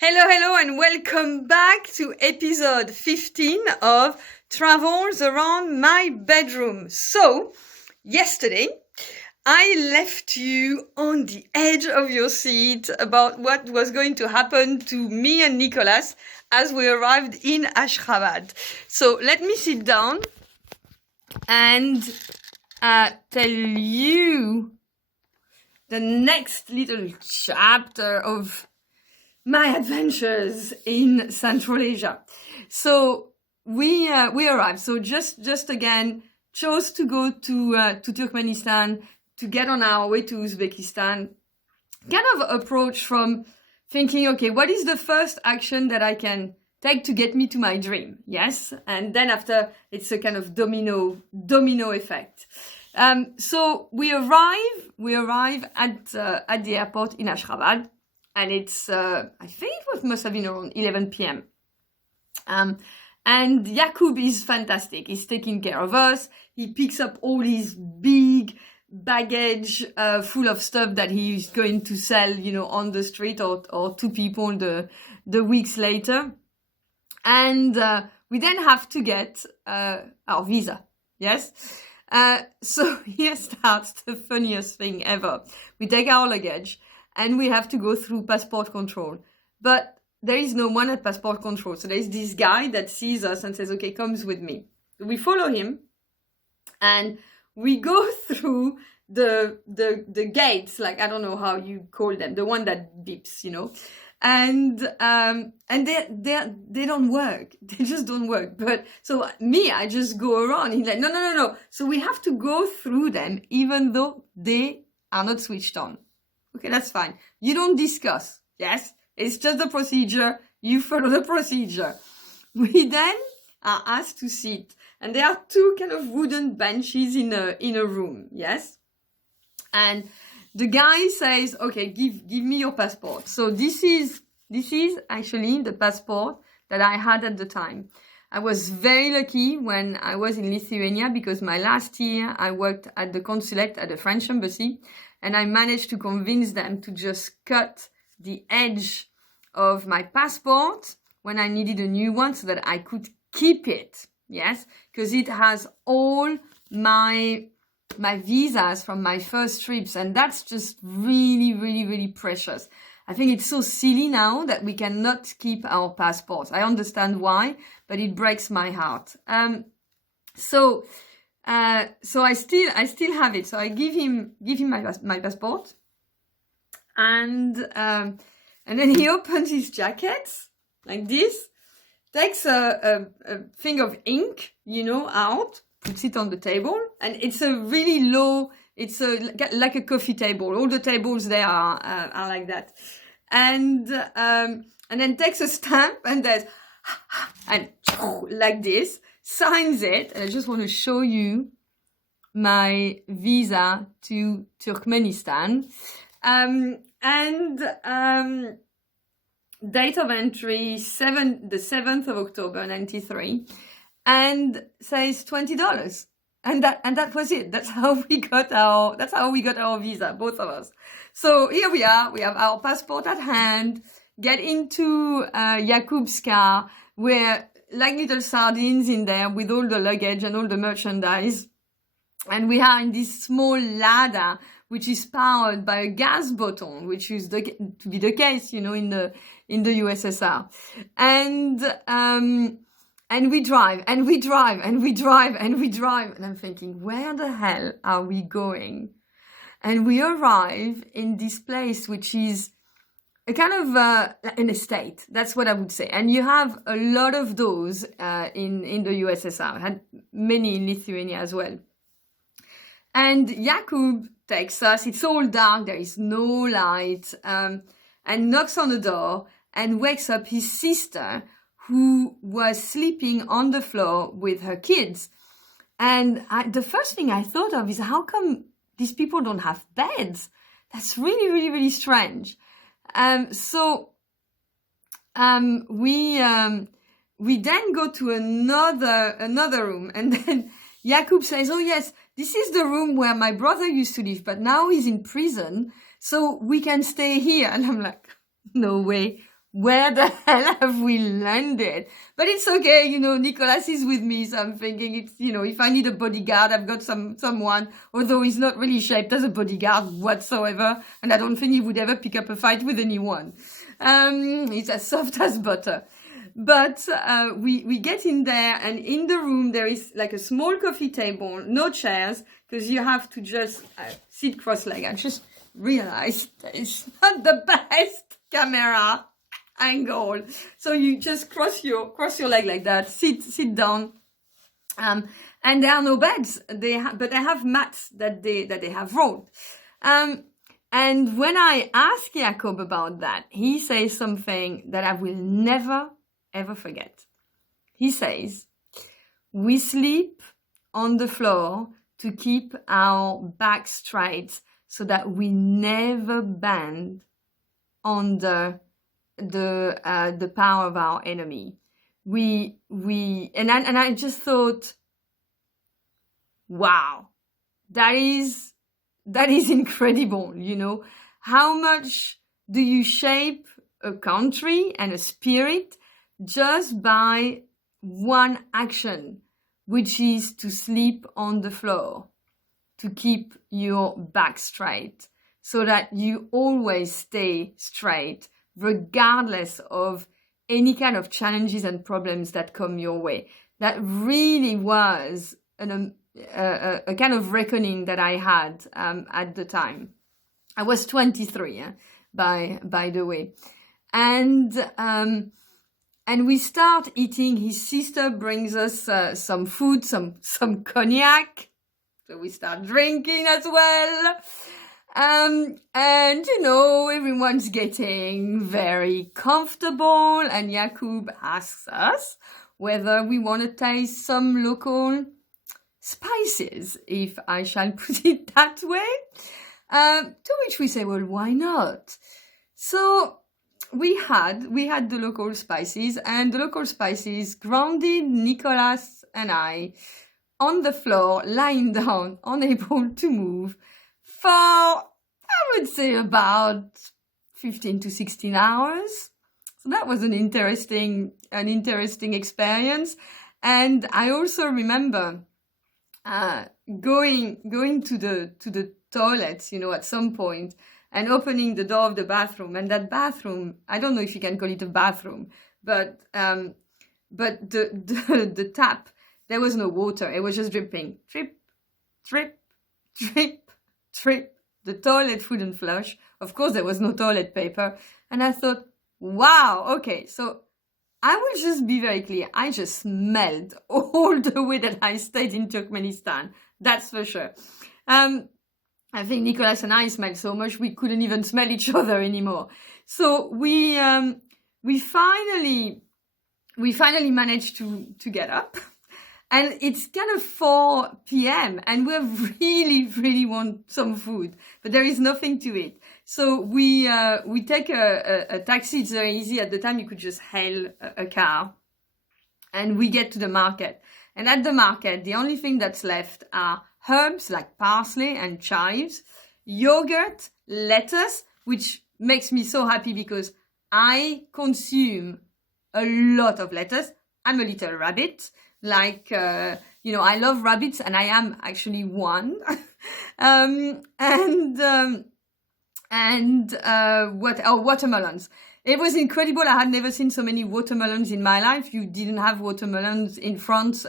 Hello, and welcome back to episode 15 of Travels Around My Bedroom. So, yesterday, I left you on the edge of your seat about what was going to happen to me and Nicholas as we arrived in Ashgabat. So, let me sit down and tell you the next little chapter of my adventures in Central Asia. So we arrived. So just again chose to go to Turkmenistan to get on our way to Uzbekistan. Kind of approach from thinking, okay, what is the first action that I can take to get me to my dream? Yes, and then after it's a kind of domino effect. So we arrive at the airport in Ashgabat. And it's, I think it must have been around 11 p.m. And Jakub is fantastic. He's taking care of us. He picks up all his big baggage full of stuff that he's going to sell, on the street or to people the weeks later. And we then have to get our visa. Yes? So here starts the funniest thing ever. We take our luggage. And we have to go through passport control. But there is no one at passport control. So there's this guy that sees us and says, okay, comes with me. We follow him and we go through the gates, like, I don't know how you call them, the one that beeps, And they don't work. They just don't work. But so I just go around. He's like, no. So we have to go through them even though they are not switched on. Okay, that's fine. You don't discuss. Yes, it's just the procedure. You follow the procedure. We then are asked to sit, and there are two kind of wooden benches in a room. Yes, and the guy says, "Okay, give me your passport." So this is actually the passport that I had at the time. I was very lucky when I was in Lithuania because my last year I worked at the consulate at the French embassy. And I managed to convince them to just cut the edge of my passport when I needed a new one so that I could keep it. Yes, because it has all my visas from my first trips. And that's just really, really, really precious. I think it's so silly now that we cannot keep our passports. I understand why, but it breaks my heart. So I still have it. So I give him my passport, and then he opens his jacket like this, takes a thing of ink, out, puts it on the table, and it's a really low. It's like a coffee table. All the tables there are like that, and then takes a stamp and does and like this. Signs it, and I just want to show you my visa to Turkmenistan. Date of entry, the 7th of October, 93, and says $20. And that was it. That's how we got our visa, both of us. So here we are. We have our passport at hand, get into Jakub's car, where like little sardines in there with all the luggage and all the merchandise. And we are in this small Lada, which is powered by a gas button, which is to be the case, in the USSR. And we drive. And I'm thinking, where the hell are we going? And we arrive in this place, which is a kind of an estate. That's what I would say. And you have a lot of those in the USSR. I had many in Lithuania as well. And Jakub takes us. It's all dark. There is no light. And knocks on the door and wakes up his sister, who was sleeping on the floor with her kids. And the first thing I thought of is, how come these people don't have beds? That's really, really, really strange. So we then go to another room, and then Jakub says, "Oh yes, this is the room where my brother used to live, but now he's in prison, so we can stay here." And I'm like, "No way! where the hell have we landed? But it's okay, you know, Nicolas is with me, so I'm thinking it's, you know, if I need a bodyguard, I've got someone, although he's not really shaped as a bodyguard whatsoever, and I don't think he would ever pick up a fight with anyone. He's as soft as butter. But we get in there, and in the room there is like a small coffee table, no chairs, because you have to just sit cross-legged. I just realized that it's not the best camera angle. So you just cross your leg like that, sit down. And there are no beds. But they have mats that they have rolled. And when I ask Jacob about that, he says something that I will never ever forget. He says, we sleep on the floor to keep our back straight so that we never bend under the power of our enemy. And I just thought, wow, that is incredible, you know. How much do you shape a country and a spirit just by one action, which is to sleep on the floor, to keep your back straight, so that you always stay straight, regardless of any kind of challenges and problems that come your way. That really was a kind of reckoning that I had at the time. I was 23, by the way. And we start eating. His sister brings us some food, some cognac. So we start drinking as well. And, you know, everyone's getting very comfortable. And Jakub asks us whether we want to taste some local spices, if I shall put it that way. To which we say, well, why not? So we had the local spices, and the local spices grounded Nicolas and I on the floor, lying down, unable to move, for, I would say, about 15 to 16 hours. So that was an interesting experience. And I also remember going to the toilets, you know, at some point, and opening the door of the bathroom. And that bathroom, I don't know if you can call it a bathroom, but the tap, there was no water. It was just dripping. Drip, drip, drip, drip. The toilet wouldn't flush. Of course, there was no toilet paper. And I thought, wow, okay, so I will just be very clear. I just smelled all the way that I stayed in Turkmenistan. That's for sure. I think Nicolas and I smelled so much we couldn't even smell each other anymore. So we finally managed to get up, and it's kind of 4 p.m. and we really want some food, but there is nothing to eat. So we take a taxi. It's very easy. At the time, you could just hail a car, and we get to the market. And at the market, the only thing that's left are herbs like parsley and chives, yogurt, lettuce, which makes me so happy because I consume a lot of lettuce. I'm a little rabbit. Like, you know, I love rabbits, and I am actually one. Watermelons. It was incredible. I had never seen so many watermelons in my life. You didn't have watermelons in France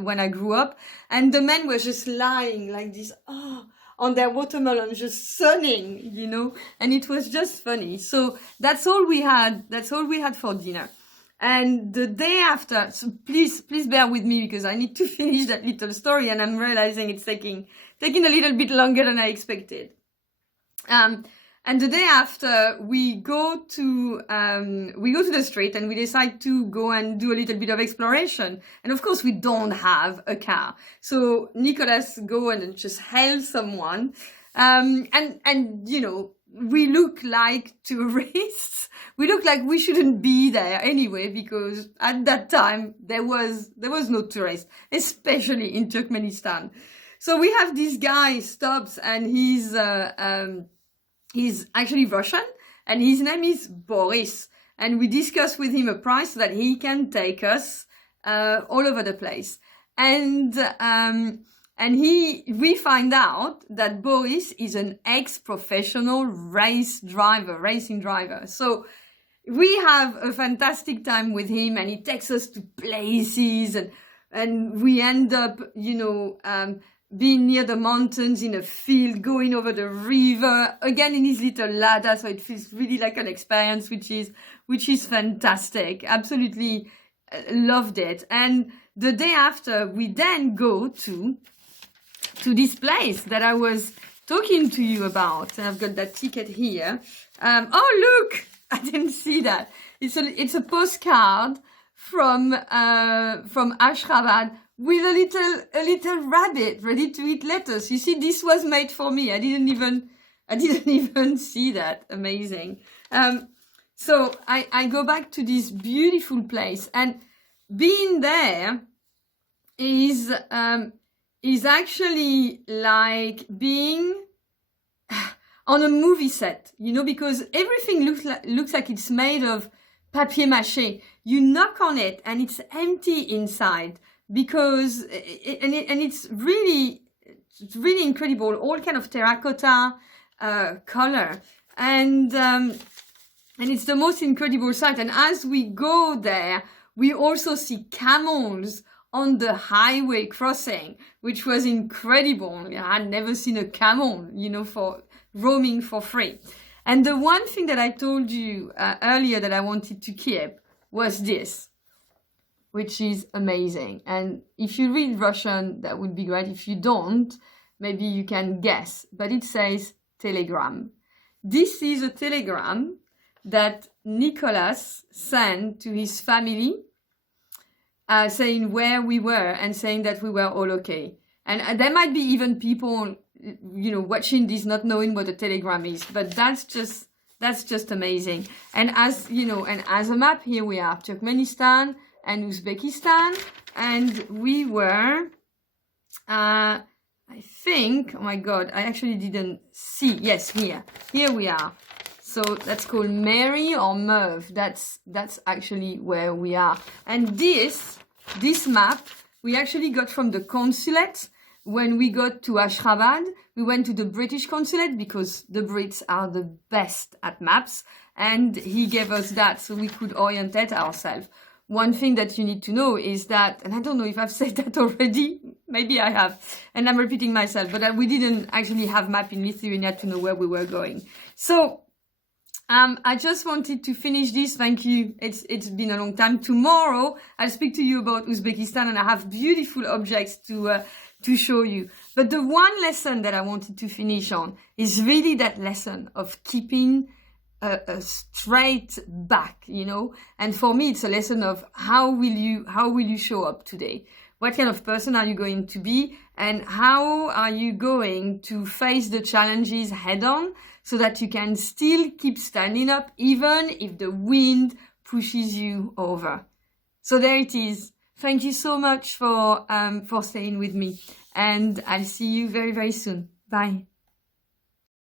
when I grew up. And the men were just lying like this, on their watermelon, just sunning, you know. And it was just funny. So that's all we had. That's all we had for dinner. And the day after, so please bear with me because I need to finish that little story, and I'm realizing it's taking a little bit longer than I expected. And the day after, we go to the street, and we decide to go and do a little bit of exploration. And of course, we don't have a car. So Nicolas go and just hail someone. And you know, we look like tourists. We look like we shouldn't be there anyway, because at that time, there was no tourist, especially in Turkmenistan. So we have this guy stops, and he's actually Russian, and his name is Boris. and we discuss with him a price so that he can take us all over the place. And we find out that Boris is an ex-professional racing driver. So we have a fantastic time with him, and he takes us to places, and we end up, being near the mountains in a field, going over the river, again in his little Lada, so it feels really like an experience, which is fantastic. Absolutely loved it. And the day after, we then go to this place that I was talking to you about, and I've got that ticket here. Oh, look! I didn't see that. It's a postcard from Ashgabat with a little rabbit ready to eat lettuce. You see, this was made for me. I didn't even see that. Amazing. So I go back to this beautiful place, and being there is actually like being on a movie set, because everything looks like it's made of papier-mâché. You knock on it and it's empty inside, because it's really incredible, all kind of terracotta color, and it's the most incredible sight. And as we go there, we also see camels on the highway crossing, which was incredible. I had never seen a camel, for roaming for free. And the one thing that I told you earlier that I wanted to keep was this, which is amazing. And if you read Russian, that would be great. If you don't, maybe you can guess. But it says telegram. This is a telegram that Nicholas sent to his family, saying where we were and saying that we were all okay. And there might be even people, watching this not knowing what a telegram is, but that's just amazing. And as a map, here we are, Turkmenistan and Uzbekistan, and we were, I think, oh my God, I actually didn't see, yes, here we are. So that's called Mary or Merv. That's actually where we are. And this map we actually got from the consulate. When we got to Ashgabat, we went to the British consulate because the Brits are the best at maps, and he gave us that so we could orientate ourselves. One thing that you need to know is that, and I don't know if I've said that already, maybe I have, and I'm repeating myself, but we didn't actually have map in Lithuania to know where we were going. So I just wanted to finish this. Thank you. It's been a long time. Tomorrow I'll speak to you about Uzbekistan, and I have beautiful objects to show you. But the one lesson that I wanted to finish on is really that lesson of keeping a straight back, and for me it's a lesson of how will you show up today? What kind of person are you going to be, and how are you going to face the challenges head on so that you can still keep standing up even if the wind pushes you over? So there it is. Thank you so much for staying with me, and I'll see you very, very soon. Bye.